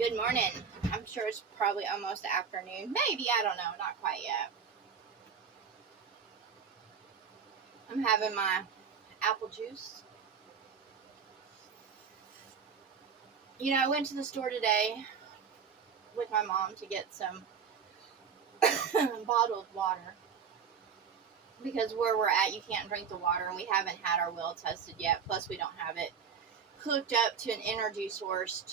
Good morning. I'm sure it's probably almost afternoon. Maybe, I don't know. Not quite yet. I'm having my apple juice. You know, I went to the store today with my mom to get some bottled water. Because where we're at, you can't drink the water, and we haven't had our well tested yet. Plus, we don't have it hooked up to an energy source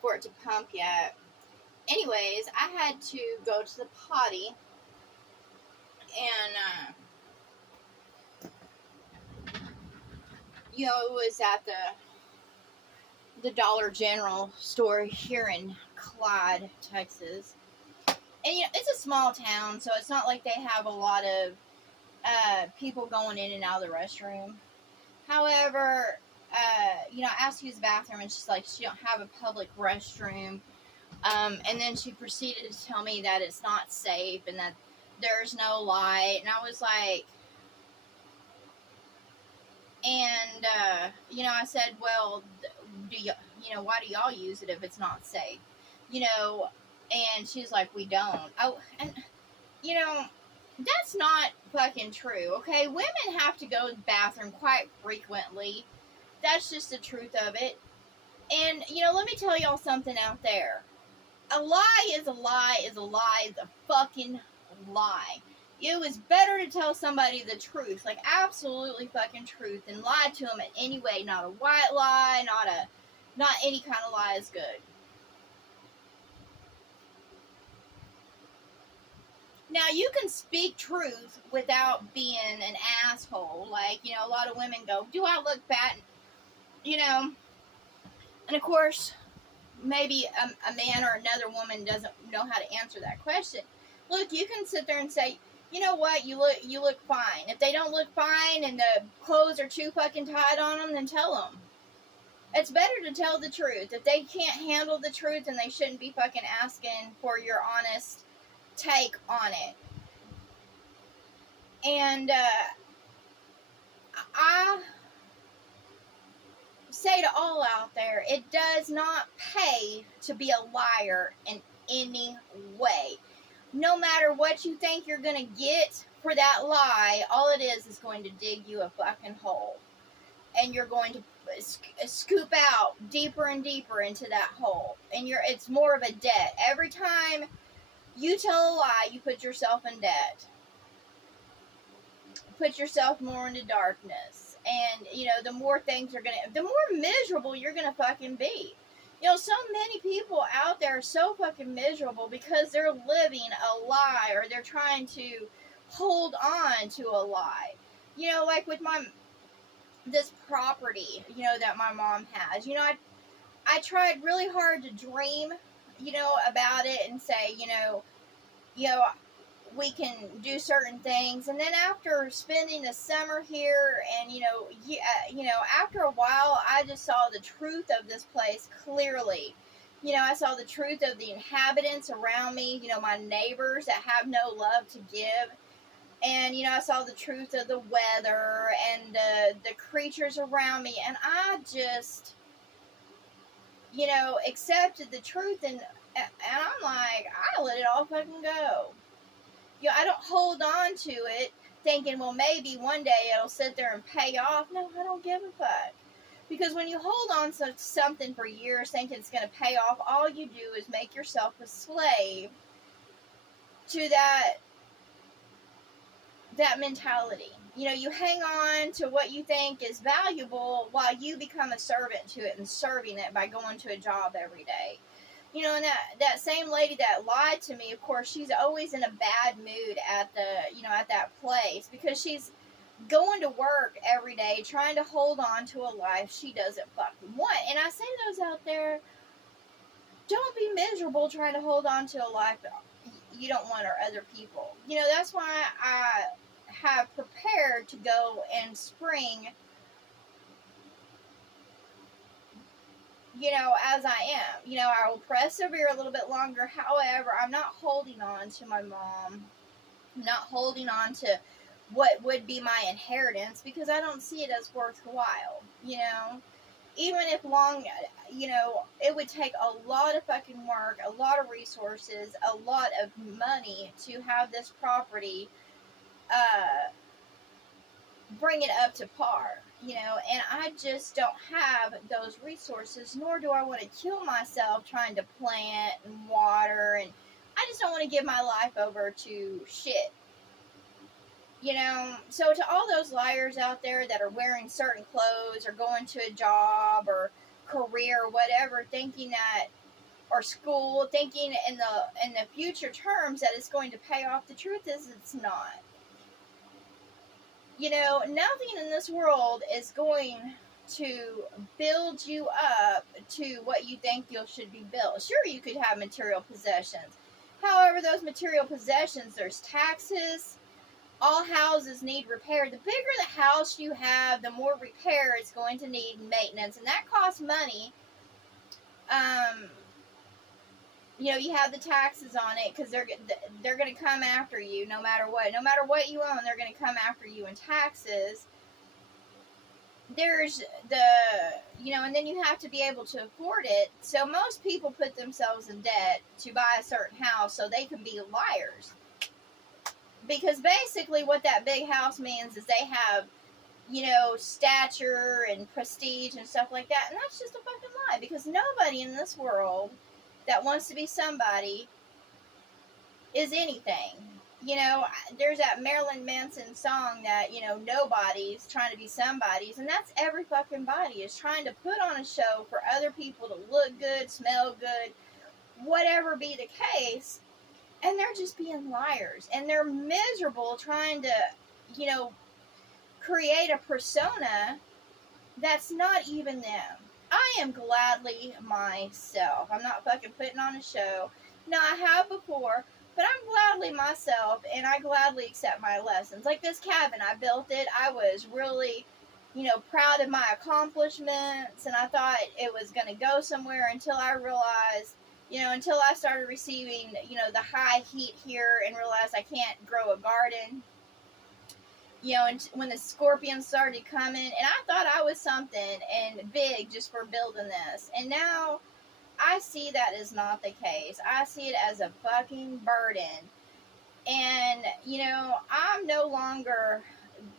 for it to pump yet. Anyways, I had to go to the potty, and it was at the Dollar General store here in Clyde, Texas. And it's a small town, so it's not like they have a lot of people going in and out of the restroom. However, I asked to use the bathroom, and she's like, she don't have a public restroom. And then she proceeded to tell me that it's not safe and that there's no light. And I was like, and I said, well, why do y'all use it if it's not safe? And she's like, we don't. Oh, and that's not fucking true, okay? Women have to go to the bathroom quite frequently. That's just the truth of it. And, let me tell y'all something out there. A lie is a lie is a lie is a fucking lie. It was better to tell somebody the truth, like absolutely fucking truth, and lie to them in any way. Not a white lie, not any kind of lie is good. Now, you can speak truth without being an asshole. Like, a lot of women go, do I look fat? And of course, maybe a man or another woman doesn't know how to answer that question. Look, you can sit there and say, you know what, you look fine. If they don't look fine and the clothes are too fucking tight on them, then tell them. It's better to tell the truth. If they can't handle the truth, then they shouldn't be fucking asking for your honest take on it. And I say to all out there, it does not pay to be a liar in any way. No matter what you think you're going to get for that lie, all it is going to dig you a fucking hole. And you're going to scoop out deeper and deeper into that hole. And it's more of a debt. Every time you tell a lie, you put yourself in debt. Put yourself more into darkness. And, the more the more miserable you're going to fucking be. So many people out there are so fucking miserable because they're living a lie, or they're trying to hold on to a lie. Like with this property, that my mom has. I tried really hard to dream, about it and say, we can do certain things. And then after spending the summer here and, after a while, I just saw the truth of this place clearly. I saw the truth of the inhabitants around me, my neighbors that have no love to give. And, I saw the truth of the weather and the creatures around me. And I just, accepted the truth. And I'm like, I let it all fucking go. I don't hold on to it thinking, well, maybe one day it'll sit there and pay off. No, I don't give a fuck. Because when you hold on to something for years thinking it's going to pay off, all you do is make yourself a slave to that mentality. You hang on to what you think is valuable while you become a servant to it and serving it by going to a job every day. And that same lady that lied to me, of course, she's always in a bad mood at at that place because she's going to work every day trying to hold on to a life she doesn't fucking want. And I say to those out there, don't be miserable trying to hold on to a life you don't want or other people. That's why I have prepared to go and spring, as I am. I will persevere a little bit longer. However, I'm not holding on to my mom. I'm not holding on to what would be my inheritance because I don't see it as worthwhile. Even if it would take a lot of fucking work, a lot of resources, a lot of money to have this property bring it up to par, and I just don't have those resources, nor do I want to kill myself trying to plant and water, and I just don't want to give my life over to shit. So to all those liars out there that are wearing certain clothes or going to a job or career or whatever, thinking that, or school, thinking in the future terms that it's going to pay off, the truth is it's not. Nothing in this world is going to build you up to what you think you should be built. Sure, you could have material possessions. However, those material possessions, there's taxes. All houses need repair. The bigger the house you have, the more repair it's going to need, maintenance, and that costs money. You have the taxes on it because they're going to come after you no matter what. No matter what you own, they're going to come after you in taxes. There's and then you have to be able to afford it. So most people put themselves in debt to buy a certain house so they can be liars. Because basically what that big house means is they have, stature and prestige and stuff like that. And that's just a fucking lie, because nobody in this world that wants to be somebody is anything. There's that Marilyn Manson song that, nobody's trying to be somebody's, and that's every fucking body is trying to put on a show for other people to look good, smell good, whatever be the case, and they're just being liars, and they're miserable trying to, create a persona that's not even them. I am gladly myself. I'm not fucking putting on a show. No, I have before, but I'm gladly myself, and I gladly accept my lessons. Like this cabin, I built it. I was really, proud of my accomplishments, and I thought it was going to go somewhere until I realized, until I started receiving, the high heat here and realized I can't grow a garden. And when the scorpions started coming, and I thought I was something and big just for building this. And now I see that is not the case. I see it as a fucking burden. And, I'm no longer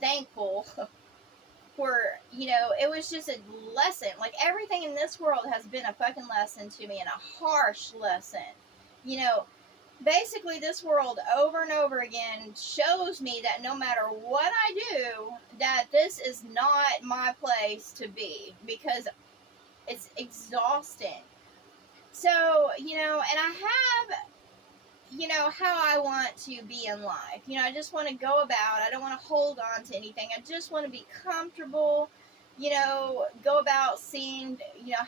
thankful for, it was just a lesson. Like, everything in this world has been a fucking lesson to me, and a harsh lesson. Basically, this world over and over again shows me that no matter what I do, that this is not my place to be, because it's exhausting. So, and I have, how I want to be in life. I just want to go about, I don't want to hold on to anything. I just want to be comfortable, go about seeing,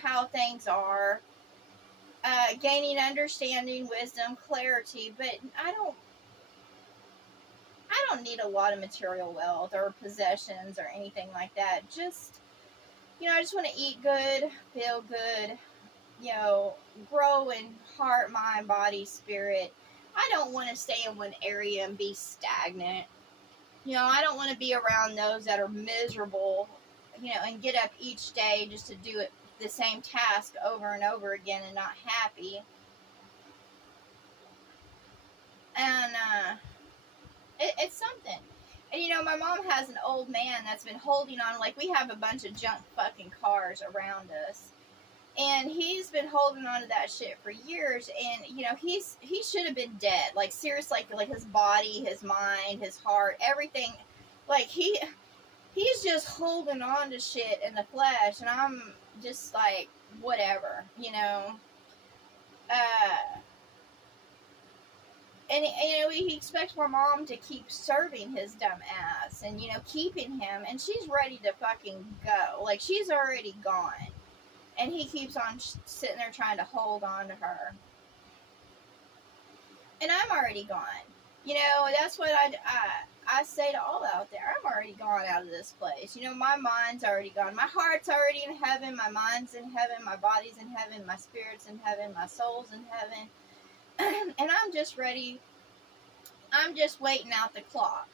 how things are. Gaining understanding, wisdom, clarity, but I don't need a lot of material wealth or possessions or anything like that. Just, I just want to eat good, feel good, grow in heart, mind, body, spirit. I don't want to stay in one area and be stagnant. I don't want to be around those that are miserable, and get up each day just to do it, the same task over and over again, and not happy. And it's something. And my mom has an old man that's been holding on. Like, we have a bunch of junk fucking cars around us, and he's been holding on to that shit for years. And he should have been dead. Like, seriously, like his body, his mind, his heart, everything. Like, he's just holding on to shit in the flesh, and I'm just like, whatever, and he expects my mom to keep serving his dumb ass and, keeping him, and she's ready to fucking go. Like, she's already gone, and he keeps on sitting there trying to hold on to her, and I'm already gone. That's what I say to all out there. I'm already gone out of this place. My mind's already gone. My heart's already in heaven. My mind's in heaven. My body's in heaven. My spirit's in heaven. My soul's in heaven. And I'm just ready. I'm just waiting out the clock.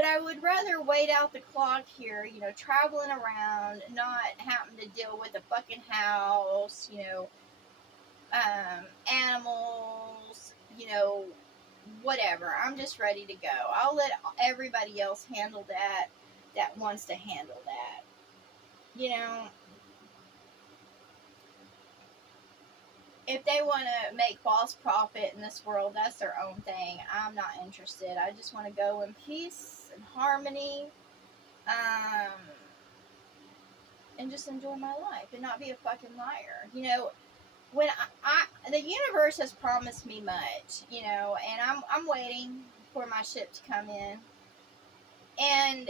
But I would rather wait out the clock here, traveling around, not having to deal with a fucking house, animals, whatever. I'm just ready to go. I'll let everybody else handle that wants to handle that. If they want to make false profit in this world, that's their own thing. I'm not interested. I just want to go in peace and harmony, and just enjoy my life and not be a fucking liar. When the universe has promised me much, and I'm waiting for my ship to come in. And,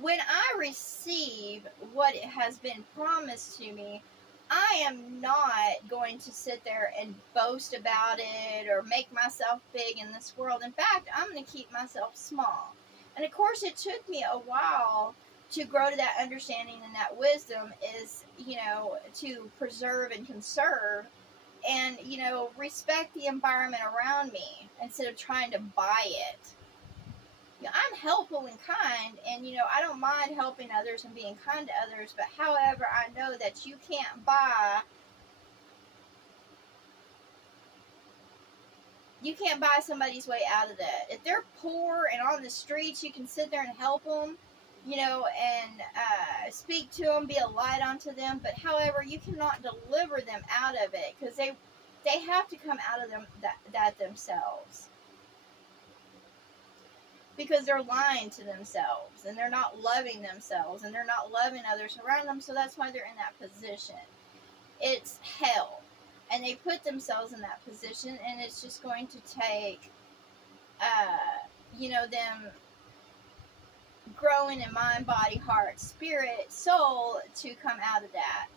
when I receive what has been promised to me, I am not going to sit there and boast about it or make myself big in this world. In fact, I'm going to keep myself small. And of course, it took me a while to grow to that understanding and that wisdom is, to preserve and conserve and, respect the environment around me instead of trying to buy it. I'm helpful and kind, and I don't mind helping others and being kind to others, but however, I know that you can't buy somebody's way out of that. If they're poor and on the streets, you can sit there and help them, and speak to them, be a light unto them, but however, you cannot deliver them out of it, because they have to come out of them that themselves. Because they're lying to themselves, and they're not loving themselves, and they're not loving others around them, so that's why they're in that position. It's hell. And they put themselves in that position, and it's just going to take, them growing in mind, body, heart, spirit, soul to come out of that.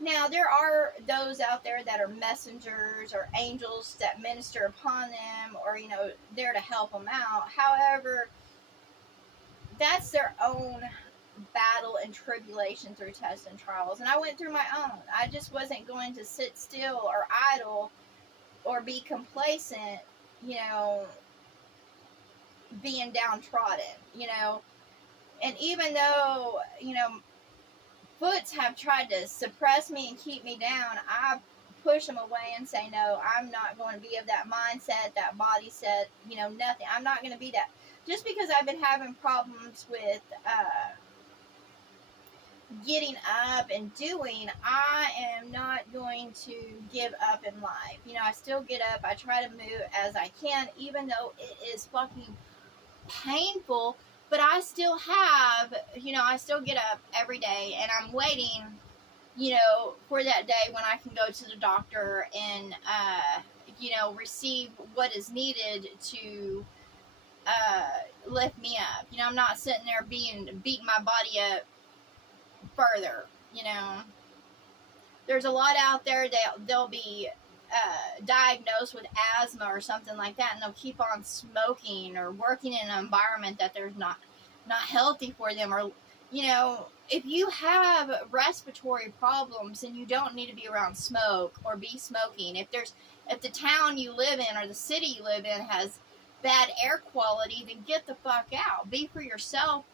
Now, there are those out there that are messengers or angels that minister upon them or, there to help them out. However, that's their own battle and tribulation through tests and trials. And I went through my own. I just wasn't going to sit still or idle or be complacent, being downtrodden, And even though, Foots have tried to suppress me and keep me down, I push them away and say, no, I'm not going to be of that mindset, that body set, nothing. I'm not going to be that. Just because I've been having problems with getting up and doing, I am not going to give up in life. I still get up. I try to move as I can, even though it is fucking painful. But I still have, I still get up every day, and I'm waiting, for that day when I can go to the doctor and, receive what is needed to lift me up. I'm not sitting there beating my body up further, There's a lot out there that they'll be diagnosed with asthma or something like that, and they'll keep on smoking or working in an environment that there's not healthy for them, or if you have respiratory problems, then you don't need to be around smoke or be smoking. If the town you live in or the city you live in has bad air quality, then get the fuck out. Be for yourself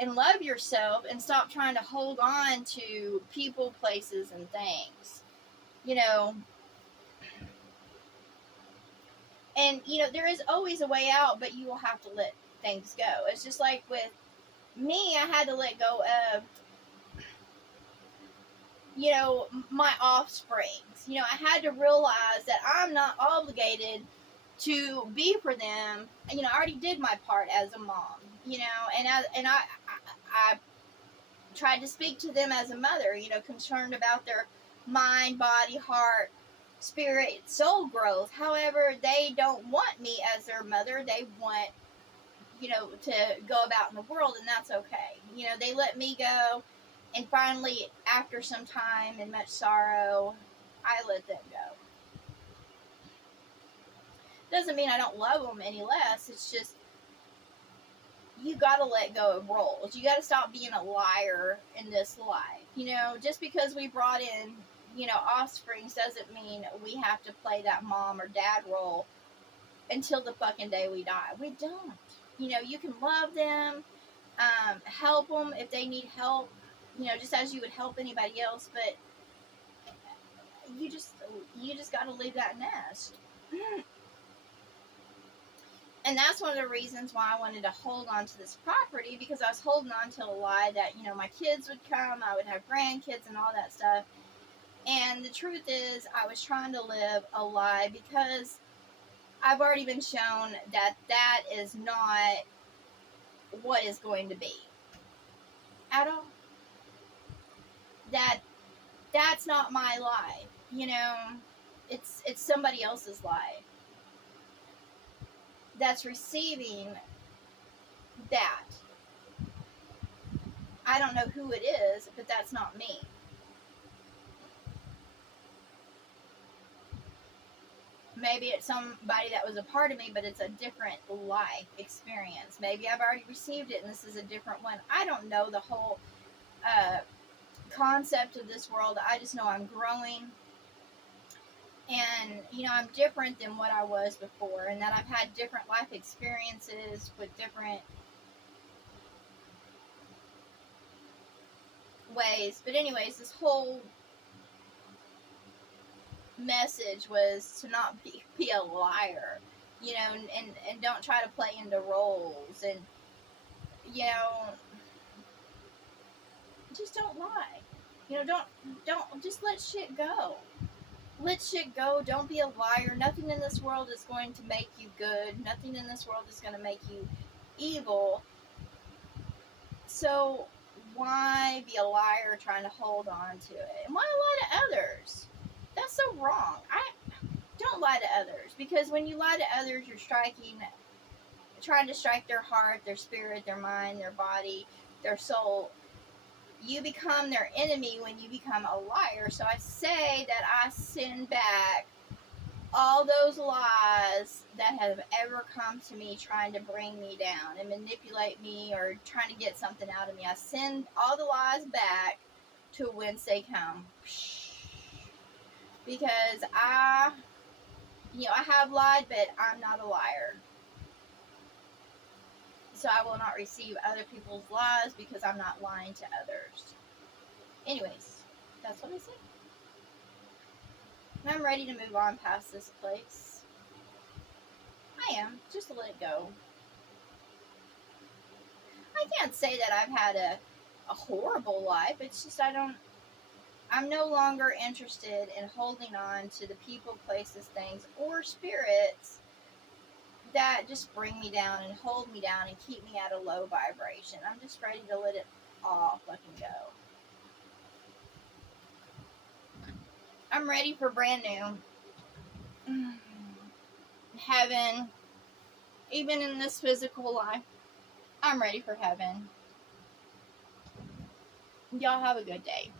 and love yourself, and stop trying to hold on to people, places, and things. And, there is always a way out, but you will have to let things go. It's just like with me, I had to let go of, my offsprings. I had to realize that I'm not obligated to be for them. I already did my part as a mom, and I tried to speak to them as a mother, concerned about their mind, body, heart, spirit, soul growth. However, they don't want me as their mother. They want, to go about in the world, and that's okay. They let me go, and finally, after some time and much sorrow, I let them go. Doesn't mean I don't love them any less. It's just, you gotta let go of roles. You gotta stop being a liar in this life. Just because we brought in, offsprings doesn't mean we have to play that mom or dad role until the fucking day we die. We don't. You know, you can love them, help them if they need help, you know, just as you would help anybody else, but you just got to leave that nest. And that's one of the reasons why I wanted to hold on to this property, because I was holding on to a lie that, you know, my kids would come, I would have grandkids and all that stuff. And the truth is, I was trying to live a lie, because I've already been shown that that is not what is going to be at all. That's not my lie. You know, it's somebody else's lie that's receiving that. I don't know who it is, but that's not me. Maybe it's somebody that was a part of me, but it's a different life experience. Maybe I've already received it and this is a different one. I don't know the whole concept of this world. I just know I'm growing, and you know, I'm different than what I was before, and that I've had different life experiences with different ways. But anyways, this whole message was to not be a liar, you know, and don't try to play into roles, and you know, just don't lie. You know, don't just let shit go. Let shit go. Don't be a liar. Nothing in this world is going to make you good. Nothing in this world is going to make you evil. So why be a liar trying to hold on to it? And why lie to others? That's so wrong. Don't lie to others, because when you lie to others, you're trying to strike their heart, their spirit, their mind, their body, their soul. You become their enemy when you become a liar. So I say that I send back all those lies that have ever come to me trying to bring me down and manipulate me or trying to get something out of me. I send all the lies back to whence they come. Because I have lied, but I'm not a liar. So I will not receive other people's lies, because I'm not lying to others. Anyways, that's what I say. And I'm ready to move on past this place. I am, just to let it go. I can't say that I've had a horrible life. It's just I'm no longer interested in holding on to the people, places, things, or spirits that just bring me down and hold me down and keep me at a low vibration. I'm just ready to let it all fucking go. I'm ready for brand new. Heaven. Even in this physical life, I'm ready for heaven. Y'all have a good day.